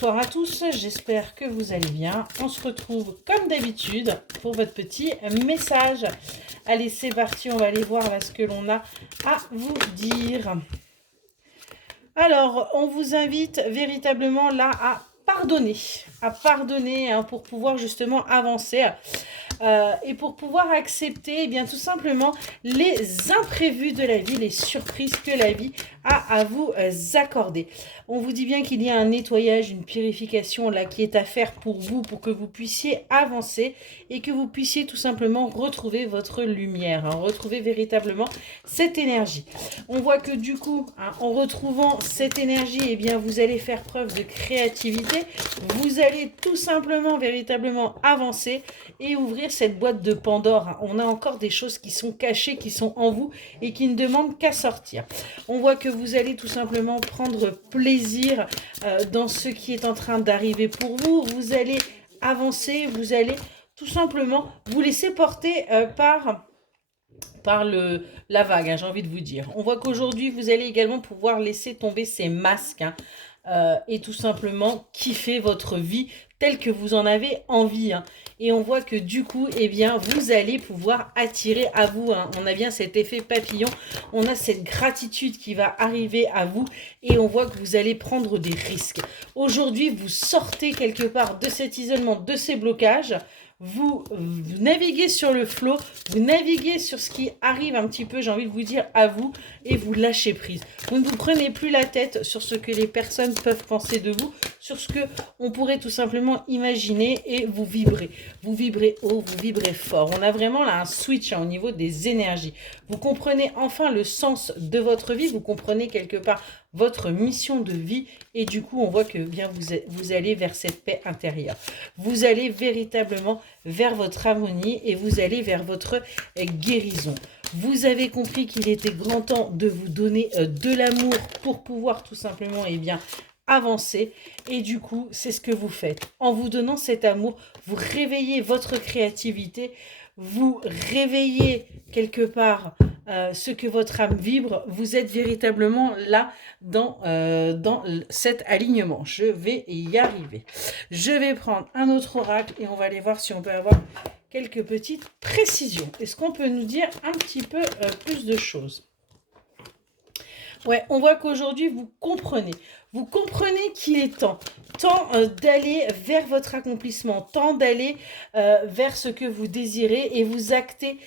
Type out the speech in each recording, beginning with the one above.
Bonsoir à tous, j'espère que vous allez bien. On se retrouve comme d'habitude pour votre petit message. Allez, c'est parti, on va aller voir là ce que l'on a à vous dire. Alors, on vous invite véritablement là à pardonner hein, pour pouvoir justement avancer. Et pour pouvoir accepter, eh bien, tout simplement les imprévus de la vie, les surprises que la vie a à vous accorder. On vous dit bien qu'il y a un nettoyage, une purification là qui est à faire pour vous, pour que vous puissiez avancer et que vous puissiez tout simplement retrouver votre lumière, hein, retrouver véritablement cette énergie. On voit que du coup, hein, en retrouvant cette énergie, eh bien, vous allez faire preuve de créativité, vous allez tout simplement véritablement avancer et ouvrir cette boîte de Pandore. On a encore des choses qui sont cachées, qui sont en vous et qui ne demandent qu'à sortir. On voit que vous allez tout simplement prendre plaisir dans ce qui est en train d'arriver pour vous. Vous allez avancer, vous allez tout simplement vous laisser porter par la vague, hein, j'ai envie de vous dire. On voit qu'aujourd'hui, vous allez également pouvoir laisser tomber ces masques hein, et tout simplement kiffer votre vie telle que vous en avez envie. Hein. Et on voit que du coup, eh bien, vous allez pouvoir attirer à vous. Hein. On a bien cet effet papillon, on a cette gratitude qui va arriver à vous et on voit que vous allez prendre des risques. Aujourd'hui, vous sortez quelque part de cet isolement, de ces blocages. Vous naviguez sur le flot, vous naviguez sur ce qui arrive un petit peu, j'ai envie de vous dire, à vous, et vous lâchez prise. Vous ne vous prenez plus la tête sur ce que les personnes peuvent penser de vous, sur ce que on pourrait tout simplement imaginer, et vous vibrez. Vous vibrez haut, vous vibrez fort. On a vraiment là un switch hein, au niveau des énergies. Vous comprenez enfin le sens de votre vie, vous comprenez quelque part votre mission de vie et du coup on voit que bien vous allez vers cette paix intérieure. Vous allez véritablement vers votre harmonie et vous allez vers votre guérison. Vous avez compris qu'il était grand temps de vous donner de l'amour pour pouvoir tout simplement eh bien avancer et du coup c'est ce que vous faites. En vous donnant cet amour, vous réveillez votre créativité, vous réveillez quelque part ce que votre âme vibre, vous êtes véritablement là dans cet alignement. Je vais y arriver. Je vais prendre un autre oracle et on va aller voir si on peut avoir quelques petites précisions. Est-ce qu'on peut nous dire un petit peu plus de choses? Ouais, on voit qu'aujourd'hui, vous comprenez qu'il est temps d'aller vers votre accomplissement, temps d'aller vers ce que vous désirez et vous actez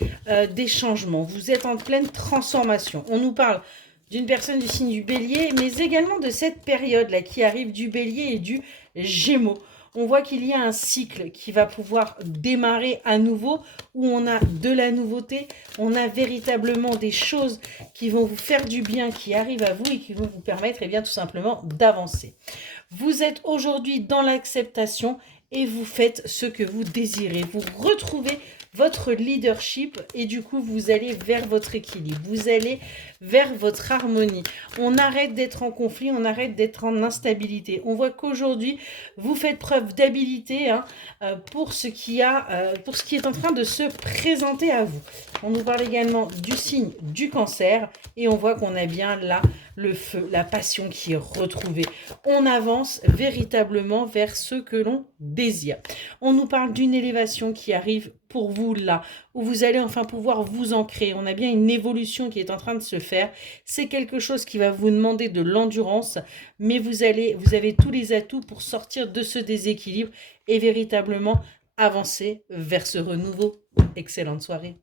des changements. Vous êtes en pleine transformation. On nous parle d'une personne du signe du Bélier, mais également de cette période-là qui arrive du Bélier et du Gémeaux. On voit qu'il y a un cycle qui va pouvoir démarrer à nouveau, où on a de la nouveauté, on a véritablement des choses qui vont vous faire du bien, qui arrivent à vous et qui vont vous permettre eh bien, tout simplement d'avancer. Vous êtes aujourd'hui dans l'acceptation et vous faites ce que vous désirez. Vous retrouvez votre leadership et du coup vous allez vers votre équilibre, vous allez vers votre harmonie. On arrête d'être en conflit, on arrête d'être en instabilité. On voit qu'aujourd'hui vous faites preuve d'habilité hein, pour ce qui est en train de se présenter à vous. On nous parle également du signe du Cancer et on voit qu'on a bien là le feu, la passion qui est retrouvée. On avance véritablement vers ce que l'on désire. On nous parle d'une élévation qui arrive pour vous là, où vous allez enfin pouvoir vous ancrer. On a bien une évolution qui est en train de se faire. C'est quelque chose qui va vous demander de l'endurance, mais vous avez tous les atouts pour sortir de ce déséquilibre et véritablement avancer vers ce renouveau. Excellente soirée.